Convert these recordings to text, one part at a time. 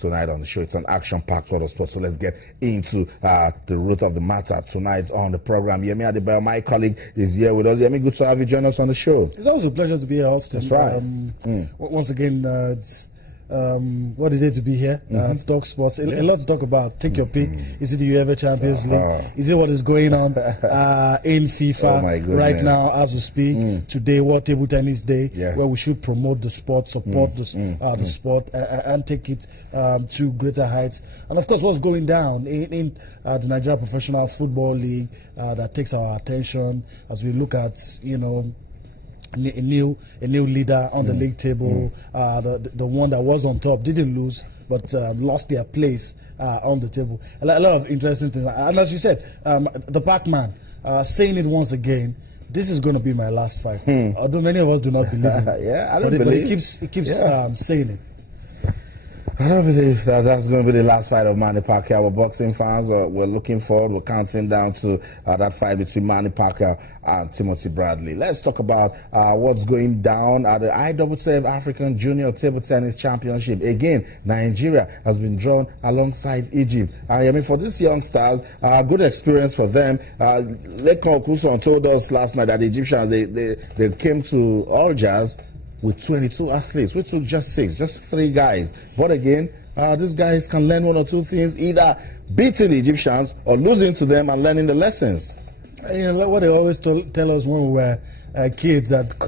tonight on the show. It's an action-packed world of sports, so let's get into the root of the matter tonight on the program. Yemi Adebayo, my colleague, is here with us. Yemi, good to have you join us on the show. It's always a pleasure to be here, Austin. That's right. Once again, it's what is it to be here to talk sports? A lot to talk about. Take your pick. Is it the UEFA Champions League? Is it what is going on in FIFA right now as we speak? Today, World Table Tennis Day, where we should promote the sport, support the sport, and take it to greater heights. And of course, what's going down in the Nigeria Professional Football League that takes our attention as we look at, you know, a new leader on the league table. The one that was on top didn't lose, but lost their place on the table. A lot of interesting things. And as you said, the Pac-Man, saying it once again, this is going to be my last fight. Although many of us do not believe it. Yeah, I don't believe. But he keeps saying it. I don't believe that that's going to be the last fight of Manny Pacquiao. We're boxing fans. We're looking forward. We're counting down to that fight between Manny Pacquiao and Timothy Bradley. Let's talk about what's going down at the IWF African Junior Table Tennis Championship. Again, Nigeria has been drawn alongside Egypt. I mean, for these youngsters, good experience for them. Lekon Kuson told us last night that the Egyptians, they came to Algiers with 22 athletes. We took just 6, just 3 guys. But again, these guys can learn one or two things, either beating the Egyptians or losing to them and learning the lessons. You know what they always tell us when we were kids, that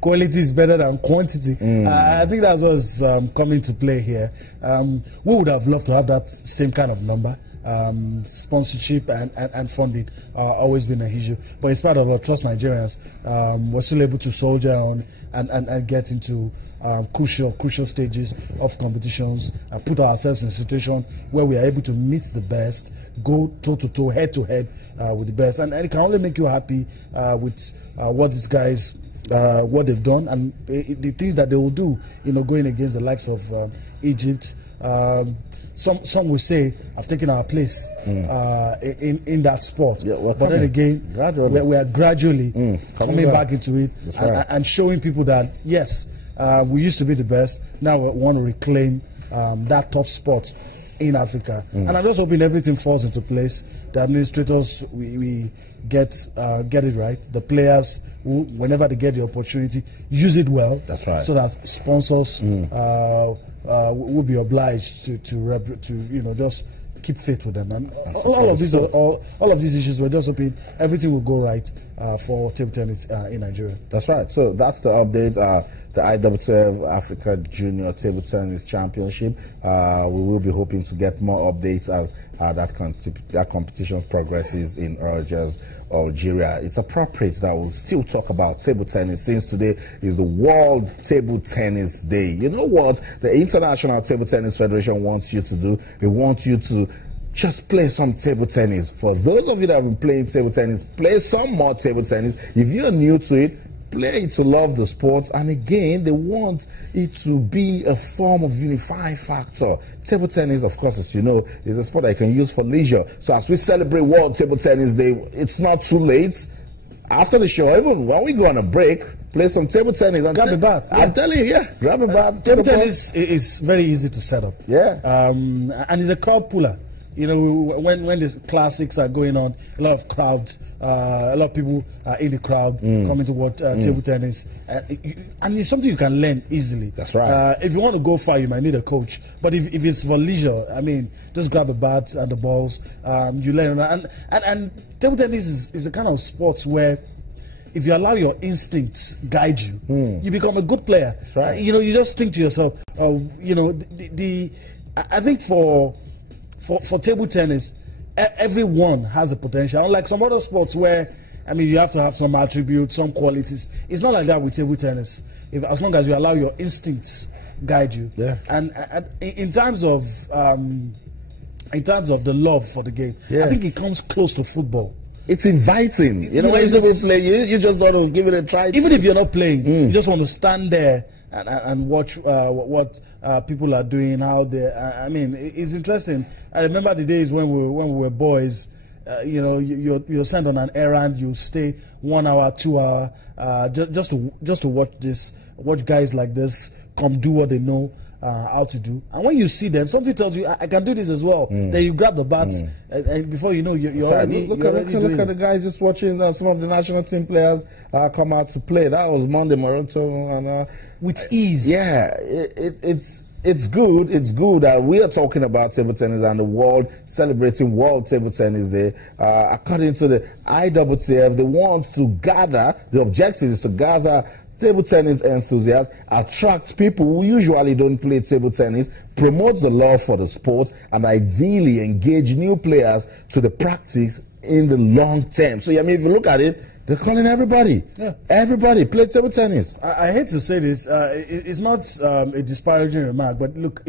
quality is better than quantity. I think that's what's coming to play here. We would have loved to have that same kind of number. Sponsorship and funding always been an issue, but in spite of our Trust Nigerians, we're still able to soldier on and get into crucial stages of competitions, put ourselves in a situation where we are able to meet the best, go toe-to-toe, head-to-head with the best, and it can only make you happy with what these guys what they've done and the things that they will do, you know, going against the likes of Egypt. Some will say have taken our place in that sport, but then again, we are gradually coming back into it and showing people that yes, we used to be the best. Now we want to reclaim that top spot in Africa, and I'm just hoping everything falls into place. The administrators, we get it right. The players, whenever they get the opportunity, use it well. That's right. So that sponsors will be obliged to you know, just keep faith with them. And all of these issues, we're just hoping everything will go right for table tennis in Nigeria. That's right. So that's the update. The IWF Africa Junior Table Tennis Championship. We will be hoping to get more updates as that competition progresses in Algiers, Algeria. It's appropriate that we'll still talk about table tennis since today is the World Table Tennis Day. You know what the International Table Tennis Federation wants you to do? They want you to just play some table tennis. For those of you that have been playing table tennis, play some more table tennis. If you're new to it, play to love the sport, and again, they want it to be a form of unifying factor. Table tennis, of course, as you know, is a sport that you can use for leisure. So as we celebrate World Table Tennis Day, it's not too late. After the show, even when we go on a break, play some table tennis. And grab a bat. I'm telling you, grab a bat. Table tennis is very easy to set up. And it's a crowd puller. You know, when the classics are going on, a lot of people are in the crowd coming to watch table tennis, and it's something you can learn easily. That's right. If you want to go far, you might need a coach, but if it's for leisure, I mean, just grab a bat and the balls, you learn. And table tennis is a kind of sports where if you allow your instincts guide you, you become a good player. That's right. You know, you just think to yourself, you know, I think for table tennis, everyone has a potential. Unlike some other sports where, I mean, you have to have some attributes, some qualities. It's not like that with table tennis. As long as you allow your instincts guide you. Yeah. And in terms of the love for the game, I think it comes close to football. It's inviting. You know, when you play, you just want to give it a try. Even if you're not playing, you just want to stand there and watch what people are doing, how they. I mean, it's interesting. I remember the days when we were boys. You know, you're sent on an errand. You stay 1 hour, 2 hour, just to watch guys like this come do what they know. how to do. And when you see them, something tells you, I can do this as well. Then you grab the bats, and before you know, you're already Look doing at the guys just watching some of the national team players come out to play. That was Monday Moronto, and with ease. Yeah, it's good. It's good that we are talking about table tennis and the world celebrating World Table Tennis Day. According to the IWTF, they want to gather. The objective is to gather table tennis enthusiasts, attract people who usually don't play table tennis, promote the love for the sport, and ideally engage new players to the practice in the long term. So, I mean, if you look at it, they're calling everybody. Yeah. Everybody play table tennis. I hate to say this. It's not a disparaging remark, but look,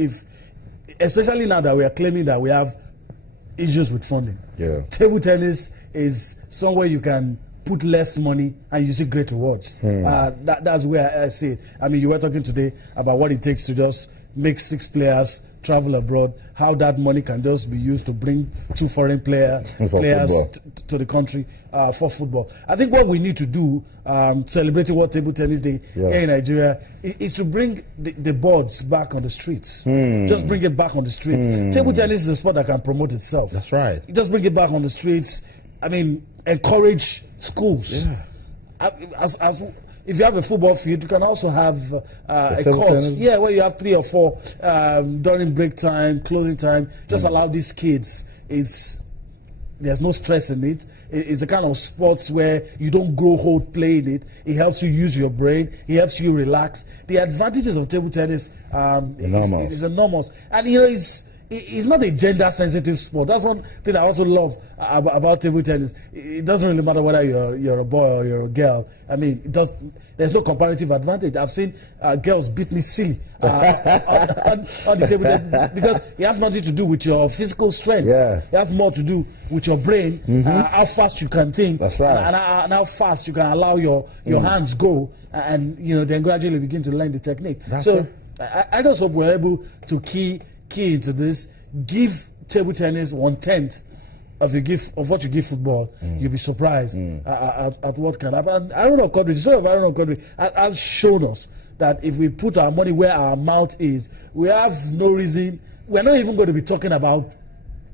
especially now that we are claiming that we have issues with funding. Yeah. Table tennis is somewhere you can put less money and you see great rewards. That's where I see it. I mean, you were talking today about what it takes to just make 6 players travel abroad, how that money can just be used to bring 2 foreign players to the country for football. I think what we need to do, celebrating World Table Tennis Day here in Nigeria, is to bring the boards back on the streets. Just bring it back on the streets. Table tennis is a sport that can promote itself. That's right. Just bring it back on the streets. I mean, encourage schools. If you have a football field, you can also have a court. Yeah, where you have 3 or 4 during break time, closing time. Just allow these kids. There's no stress in it. It's a kind of sports where you don't grow old playing it. It helps you use your brain. It helps you relax. The advantages of table tennis is enormous. And you know, it's not a gender-sensitive sport. That's one thing I also love about table tennis. It doesn't really matter whether you're a boy or you're a girl. I mean, there's no comparative advantage. I've seen girls beat me silly on the table tennis because it has nothing to do with your physical strength. Yeah. It has more to do with your brain, how fast you can think, that's right, and how fast you can allow your hands go, and you know, then gradually begin to learn the technique. That's so right. I just hope we're able to key into this. Give table tennis 1/10 of what you give football. You'll be surprised at what can happen. I don't know, Quadri. Has shown us that if we put our money where our mouth is, we have no reason. We're not even going to be talking about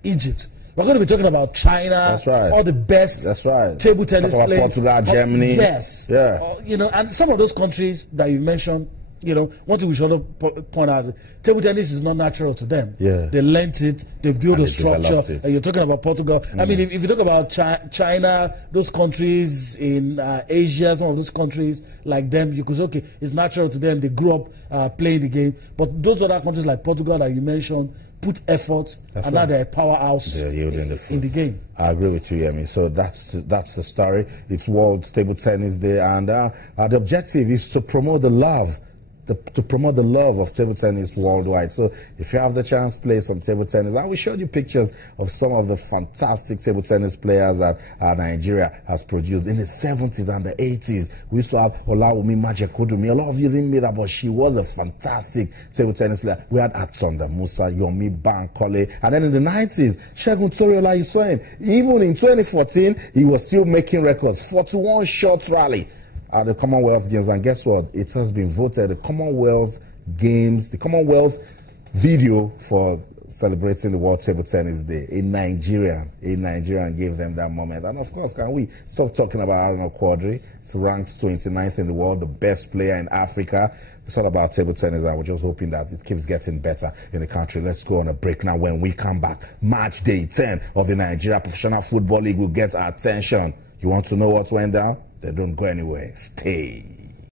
Egypt. We're going to be talking about China. That's right. All the best. That's right. Table tennis players. Portugal, Germany. Yes. Yeah. You know, and some of those countries that you mentioned. You know, one thing we should point out, table tennis is not natural to them. Yeah. They learnt it, they built a structure. And you're talking about Portugal. I mean, if you talk about China, those countries in Asia, some of those countries like them, you could say, okay, it's natural to them. They grew up playing the game. But those other countries like Portugal that you mentioned put effort, and now they're a powerhouse in the game. I agree with you, Yemi. So that's the story. It's World Table Tennis Day, and the objective is to promote the love. To promote the love of table tennis worldwide. So if you have the chance, play some table tennis. And we showed you pictures of some of the fantastic table tennis players that Nigeria has produced in the 70s and the 80s. We used to have Olawumi Majekodunmi. A lot of you didn't know that, but she was a fantastic table tennis player. We had Atonda Musa, Yomi Bankole. And then in the 90s, Segun Toriola, you saw him. Even in 2014, he was still making records. 41 shots rally at the Commonwealth Games, and guess what? It has been voted the Commonwealth Games, the Commonwealth video for celebrating the World Table Tennis Day. A Nigerian gave them that moment. And of course, can we stop talking about Aruna Quadri? It's ranked 29th in the world, the best player in Africa. It's all about table tennis, and we're just hoping that it keeps getting better in the country. Let's go on a break now. When we come back, match day 10 of the Nigeria Professional Football League will get our attention. You want to know what went down? Then don't go anywhere. Stay.